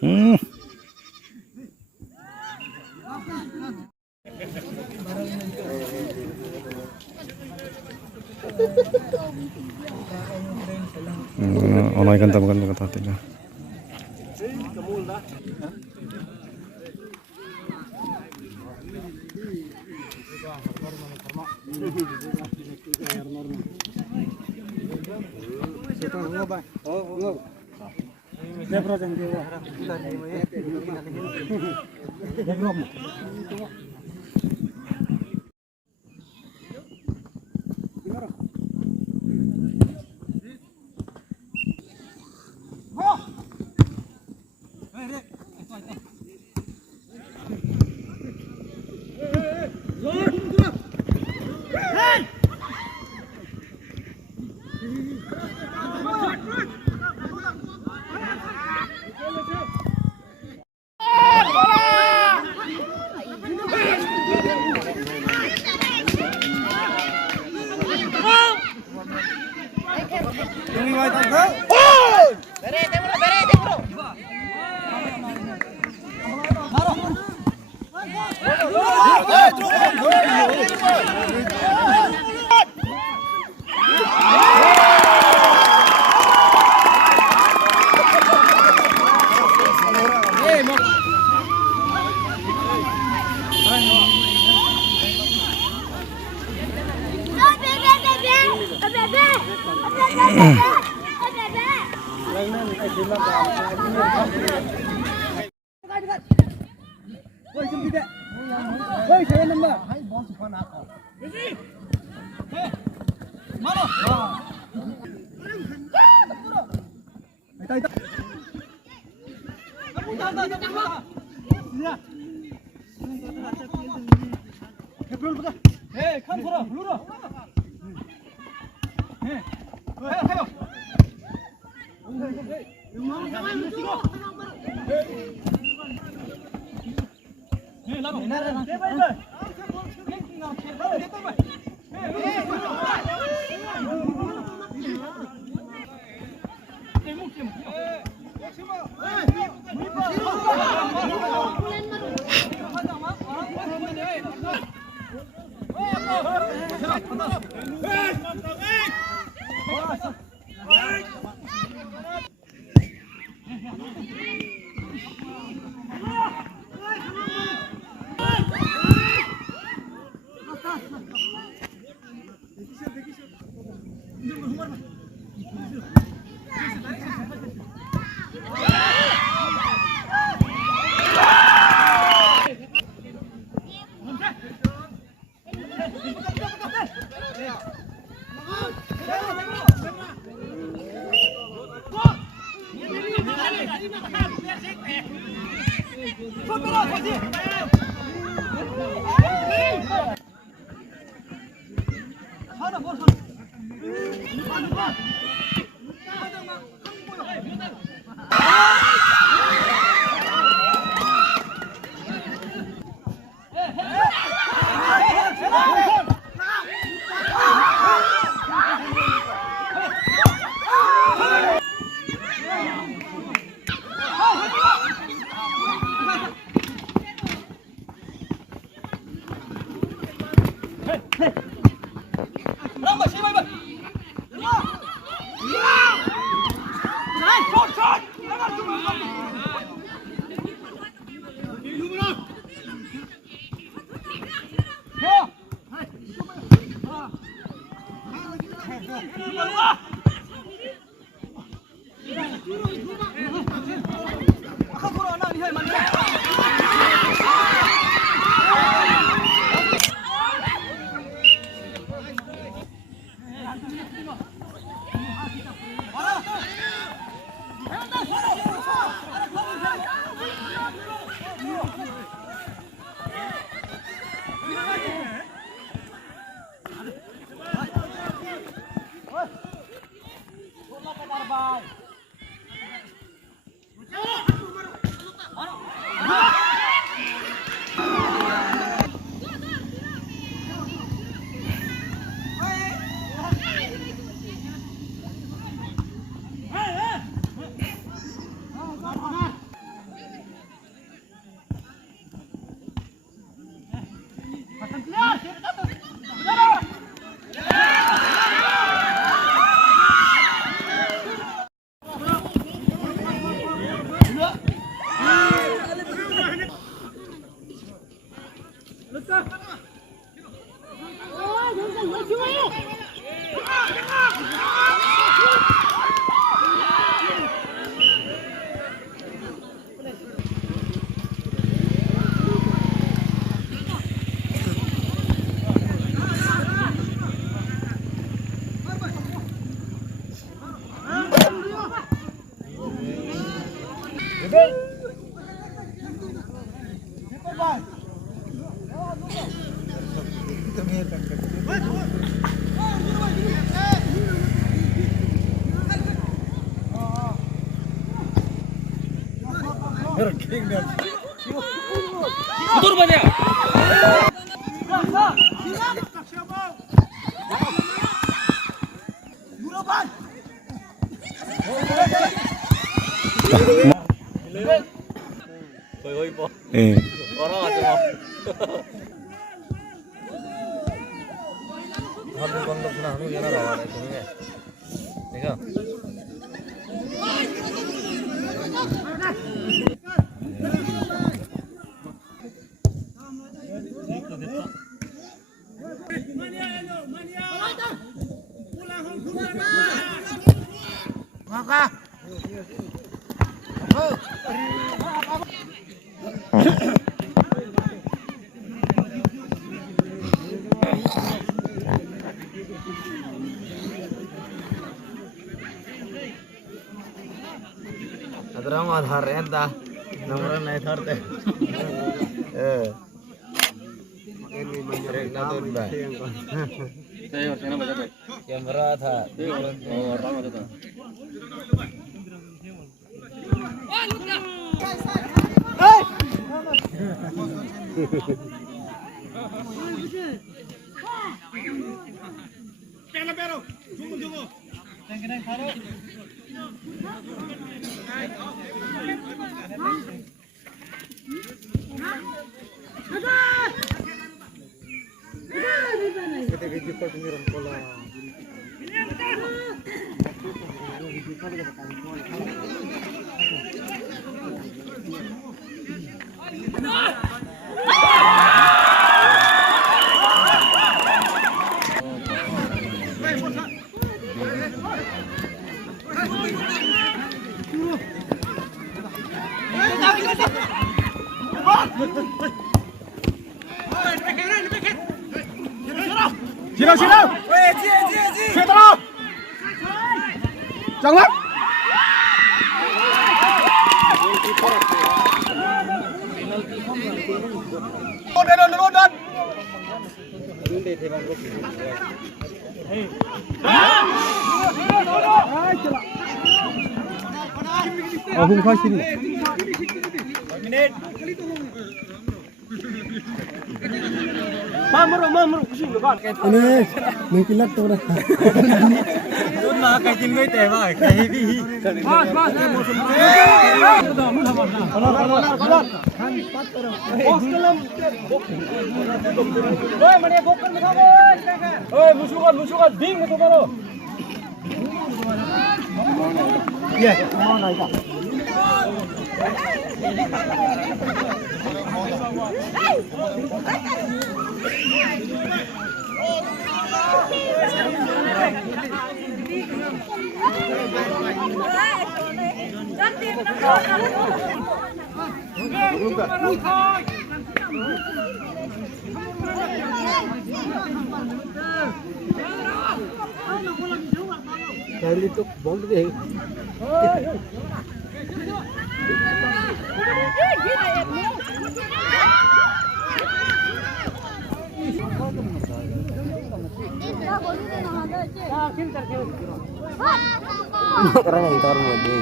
Hmm. Ono ikan tabakan kata hati lah. Mundur banyak. Hoi po. Orang aja mau. Habis kontak na nu yana rawa na itu ni. देखो. Maka. Adrang adhar enda nomor naik tharte. Ini menjadi natur bah. Saya sana baca baik. Kamera tha. Oh orang ada tu. Jangan beru. Tunggu. Jangan taruh. Sino. Weh, Ji. Tolong. Jangan. Udah. Abung kau sini. Minit. Mamru kusin lo kan. Ini mengkilat tu dah. Tu nak kajian kau teh bang, kaji bi. Mas. Benar. Bos dalam. Oi, mana bokar ni kamu? Oi, musuhan, ding tu baru. Ya, mau naik tak? Kali itu bom deh. Orang yang taruh lagi.